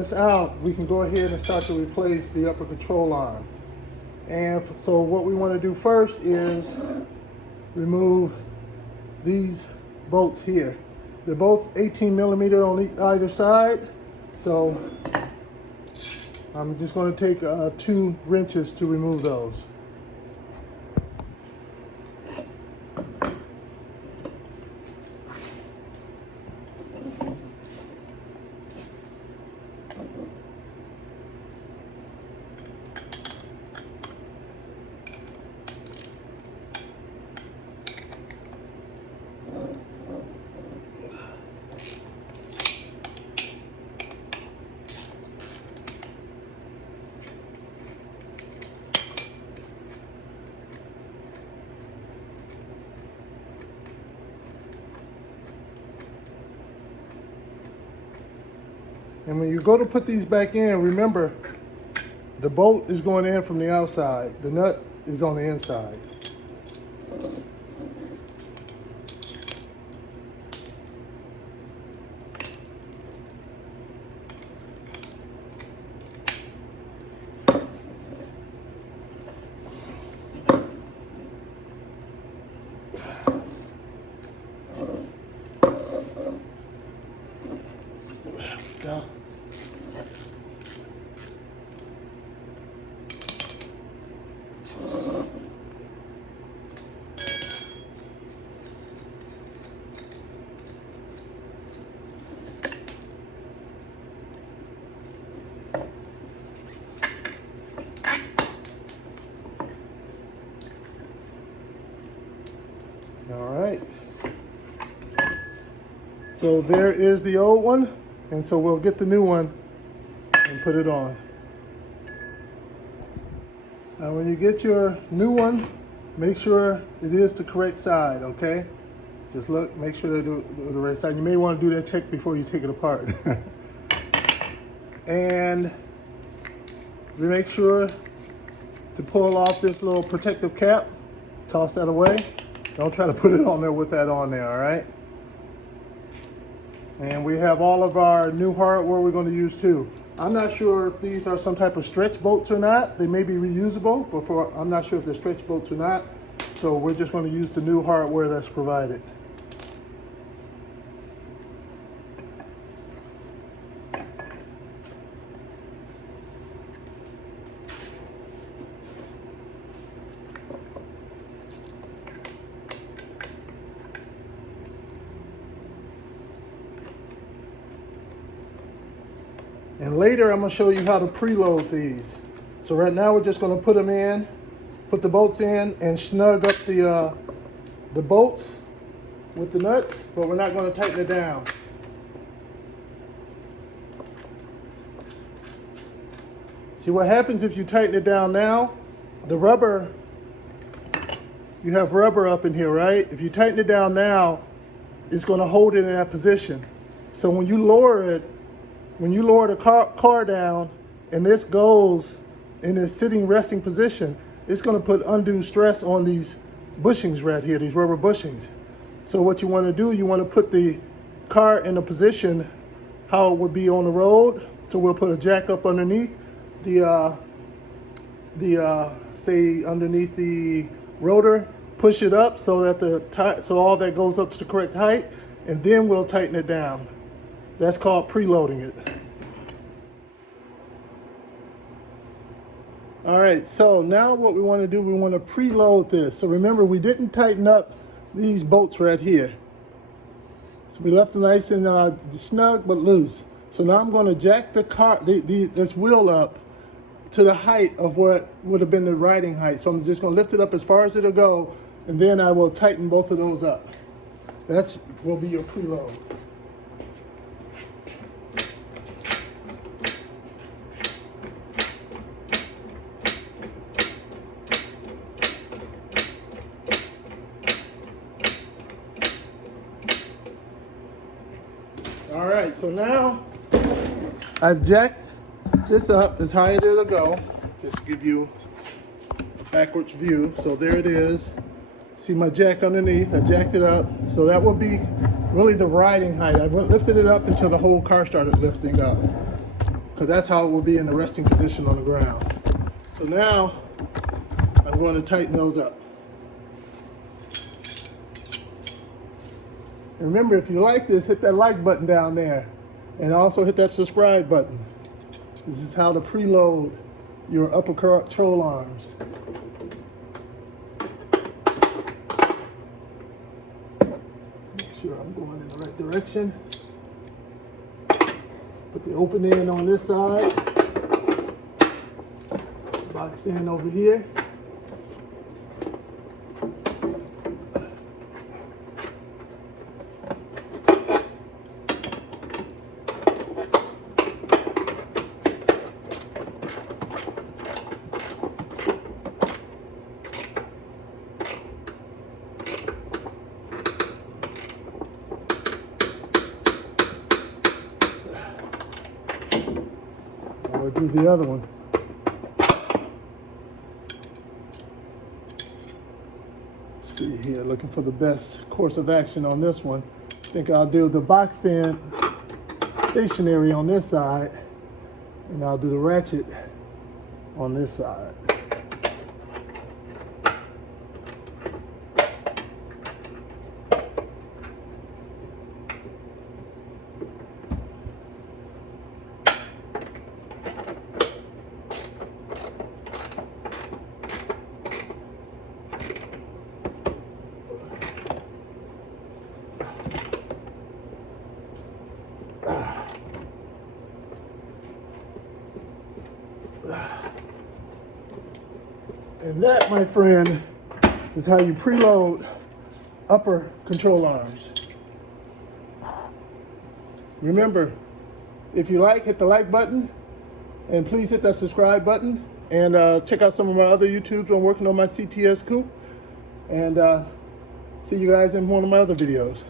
this out, we can go ahead and start to replace the upper control arm. And so what we want to do first is remove these bolts here. They're both 18 millimeter on either side. So I'm just going to take 2 wrenches to remove those. And when you go to put these back in, remember, the bolt is going in from the outside. The nut is on the inside. Go. All right. So there is the old one. And so we'll get the new one and put it on. Now when you get your new one, make sure it is the correct side, okay? Just look, make sure they do the right side. You may want to do that check before you take it apart. And we make sure to pull off this little protective cap. Toss that away. Don't try to put it on there with that on there, all right? And we have all of our new hardware we're going to use too. I'm not sure if these are some type of stretch bolts or not. They may be reusable, but I'm not sure if they're stretch bolts or not. So we're just going to use the new hardware that's provided. And later I'm going to show you how to preload these. So right now we're just going to put them in, put the bolts in, and snug up the bolts with the nuts, but we're not going to tighten it down. See what happens if you tighten it down now? The rubber, you have rubber up in here, right? If you tighten it down now, it's going to hold it in that position. So when you lower it, when you lower the car down and this goes in a sitting resting position, it's going to put undue stress on these bushings right here, these rubber bushings. So what you want to do, you want to put the car in a position how it would be on the road. So we'll put a jack up underneath say underneath the rotor, push it up so that so all that goes up to the correct height, and then we'll tighten it down. That's called preloading it. All right, so now what we want to do, we want to preload this. So remember, we didn't tighten up these bolts right here. So we left them nice and snug but loose. So now I'm going to jack this wheel up to the height of what would have been the riding height. So I'm just going to lift it up as far as it'll go, and then I will tighten both of those up. That will be your preload. All right, so now I've jacked this up as high as it'll go. Just to give you a backwards view. So there it is. See my jack underneath, I jacked it up. So that will be really the riding height. I lifted it up until the whole car started lifting up. because that's how it will be in the resting position on the ground. So now I'm going to tighten those up. And remember, if you like this, hit that like button down there, and also hit that subscribe button. This is how to preload your upper control arms. Make sure I'm going in the right direction. Put the open end on this side. Box end over here. We'll do the other one. See here, looking for the best course of action on this one. I think I'll do the box stand stationary on this side, and I'll do the ratchet on this side. And that, my friend, is how you preload upper control arms. Remember, if you like, hit the like button, and please hit that subscribe button, and check out some of my other YouTubes. I'm working on my CTS coupe, and see you guys in one of my other videos.